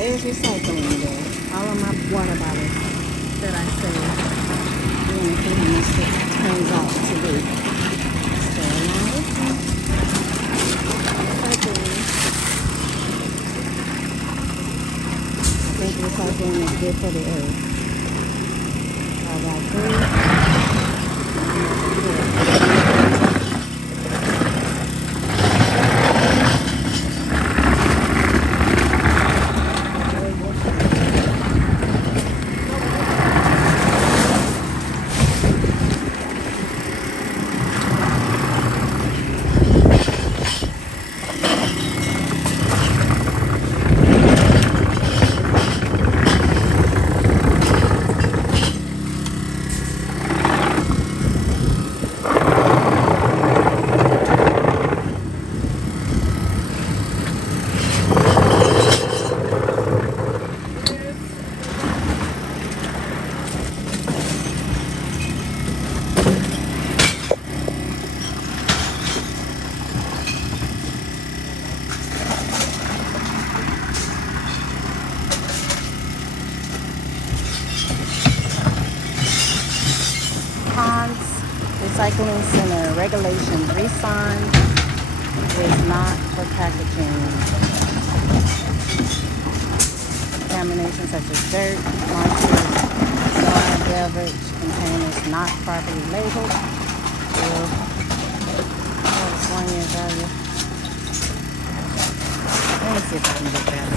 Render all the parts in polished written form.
there's recycling there. All of my water bottles that I save. We're going to see how much it turns out to be. So along with me. Recycling. I think recycling is good for the earth. I got 3. Recycling Center regulations. Resign is not for packaging. Contamination such as dirt, moisture, soil, beverage containers not properly labeled will California value. Let me see if I can get that.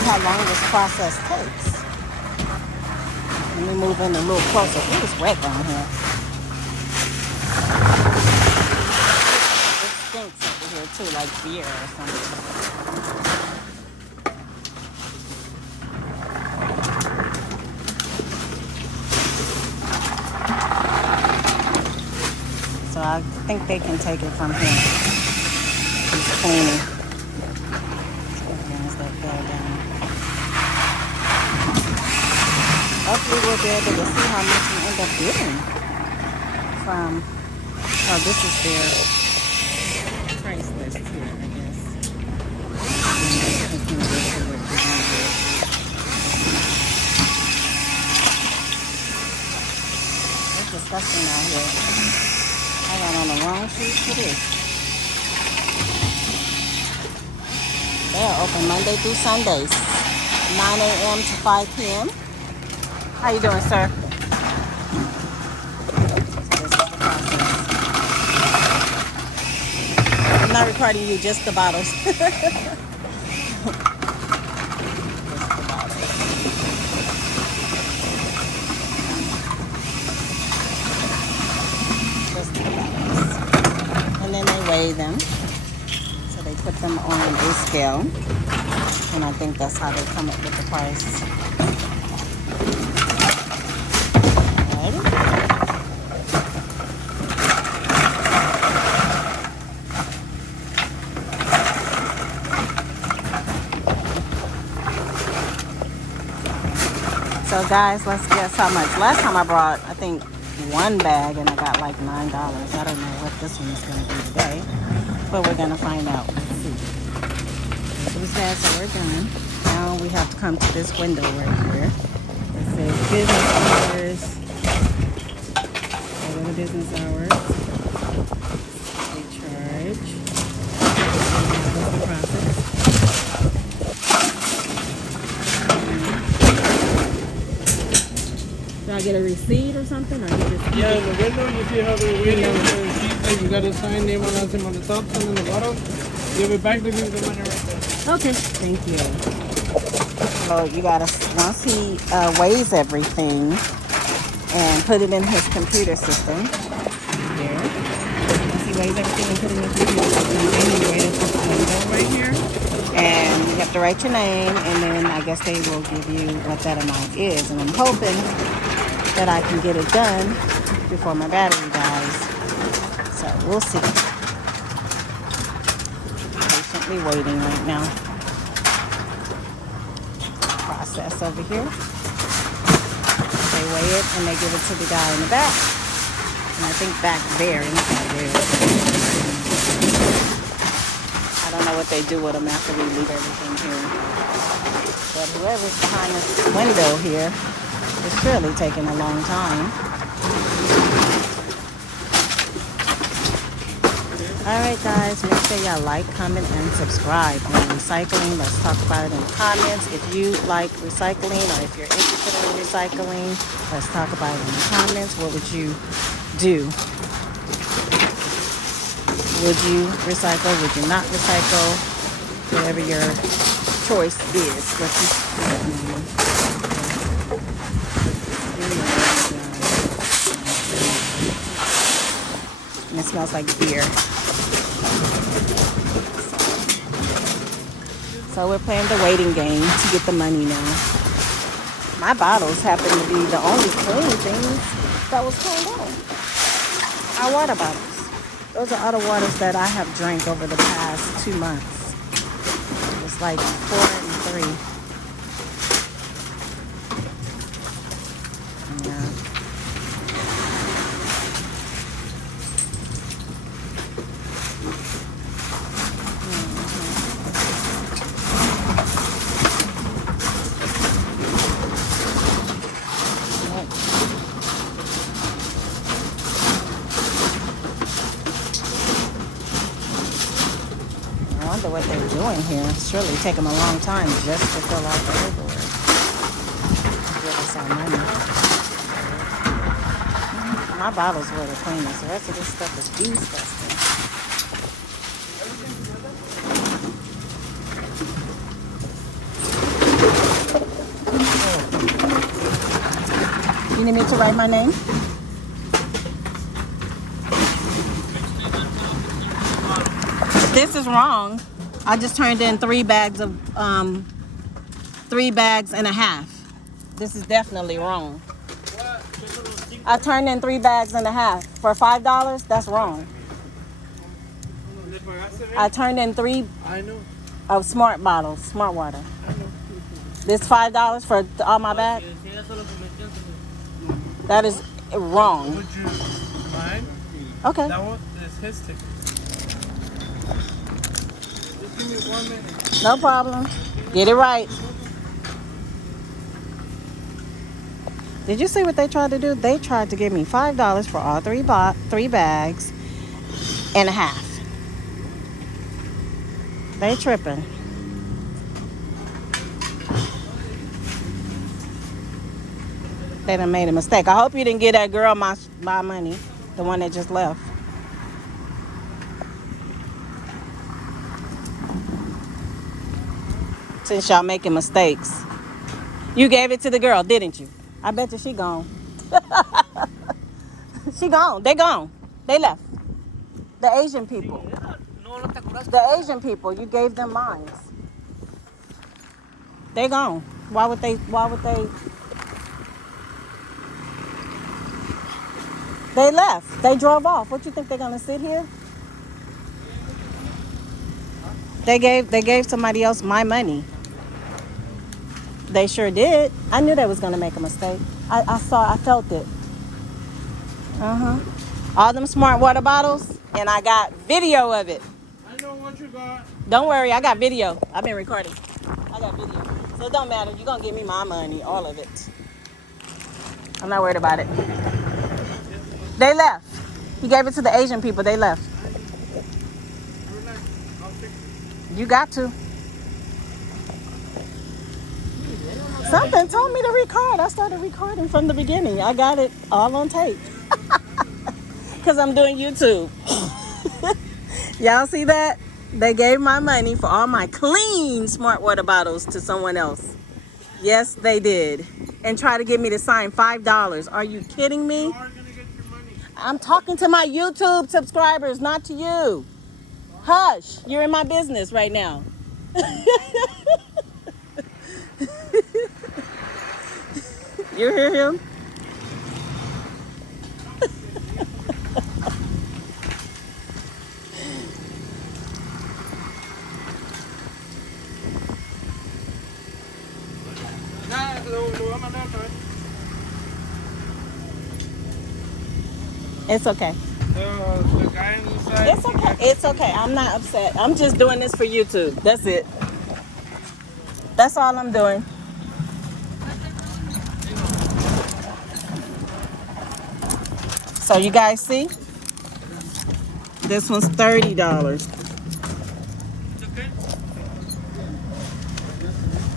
How long this process takes. Let me move in a little closer. It was wet down here. It stinks over here too, like beer or something. So I think they can take it from here. It's cleaning. Hopefully we'll be able to see how much we end up getting from, oh, this is their price list here, I guess. It's disgusting out here. I got on the wrong shoes for this. They are open Monday through Sundays, 9 a.m. to 5 p.m. How you doing, sir? So this is the process. I'm not recording you, just the bottles. Just the bottles. Just the bottles. And then they weigh them. So they put them on a scale. And I think that's how they come up with the price. So guys, let's guess how much. Last time I brought, I think, one bag and I got like $9. I don't know what this one is going to be today, but we're going to find out. Let's see. These bags are done. Now we have to come to this window right here. It says business hours. Go to business hours. They charge. What's the profit? Do I get a receipt or something? Or you just yeah, in the window you see how they're waiting for a sheet that you got to sign name on last name on the top, and on the bottom. Give it back to give the money right there. okay, thank you. So you gotta, once he weighs everything and put it in his computer system. There. Once he weighs everything and put it in his computer system, then you wait at this window right here. And you have to write your name, and then I guess they will give you what that amount is. And I'm hoping that I can get it done before my battery dies. So we'll see. We waiting right now. Process over here. They weigh it and they give it to the guy in the back. And I think back there, inside there. I don't know what they do with them after we leave everything here. But whoever's behind this window here is surely taking a long time. Alright guys, make sure y'all like, comment, and subscribe on recycling. Let's talk about it in the comments. If you like recycling or if you're interested in recycling, let's talk about it in the comments. What would you do? Would you recycle? Would you not recycle? Whatever your choice is. And it smells like beer. So we're playing the waiting game to get the money now. My bottles happen to be the only clean things that was cleaned out. Our water bottles. Those are all the waters that I have drank over the past 2 months. It's like 4 and 3. Yeah. I wonder what they're doing here. It's surely taking them a long time just to fill out the paperwork. Give us our money. My bottles were the cleanest. The rest of this stuff is disgusting. You need me to write my name? This is wrong. I just turned in 3 bags of 3 bags and a half. This is definitely wrong. I turned in 3 bags and a half for $5. That's wrong. I turned in 3 of smart bottles, smart water. This $5 for all my bags. That is wrong. Would you mind? Okay. That one is his ticket. Just give me 1 minute. No problem. Get it right. Did you see what they tried to do? They tried to give me $5 for all 3 bags and a half. They tripping. They done made a mistake. I hope you didn't give that girl my money, the one that just left. Since y'all making mistakes. You gave it to the girl, didn't you? I bet you she gone. She gone. They gone. They left. The Asian people. The Asian people. You gave them mine. They gone. Why would they? They left. They drove off. What you think they're gonna sit here? They gave somebody else my money. They sure did. I knew they was gonna make a mistake. I felt it. All them smart water bottles, and I got video of it. I know what you got. Don't worry, I got video. I've been recording. I got video. So it don't matter. You're gonna give me my money, all of it. I'm not worried about it. They left. He gave it to the Asian people. They left. You got to. Something told me to record. I started recording from the beginning. I got it all on tape. Because I'm doing YouTube. Y'all see that? They gave my money for all my clean smart water bottles to someone else. Yes, they did. And try to get me to sign $5. Are you kidding me? You are gonna get your money. I'm talking to my YouTube subscribers, not to you. Hush, you're in my business right now. You hear him? It's okay. The guy on the side. It's okay. It's okay. I'm not upset. I'm just doing this for YouTube. That's it. That's all I'm doing. So you guys see? This one's $30. Okay.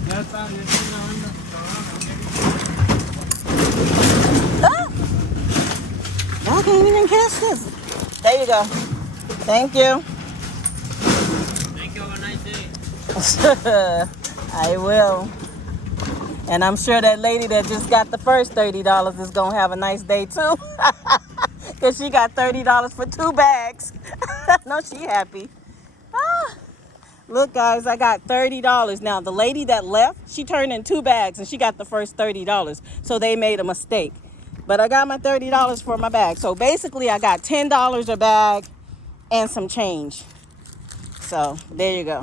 That's on the Ah! Y'all can't even catch this. There you go. Thank you. Thank you. Have a nice day. I will. And I'm sure that lady that just got the first $30 is going to have a nice day too. Because she got $30 for 2 bags. No, she happy. Ah. Look, guys, I got $30. Now, the lady that left, she turned in 2 bags and she got the first $30. So they made a mistake. But I got my $30 for my bag. So basically, I got $10 a bag and some change. So there you go.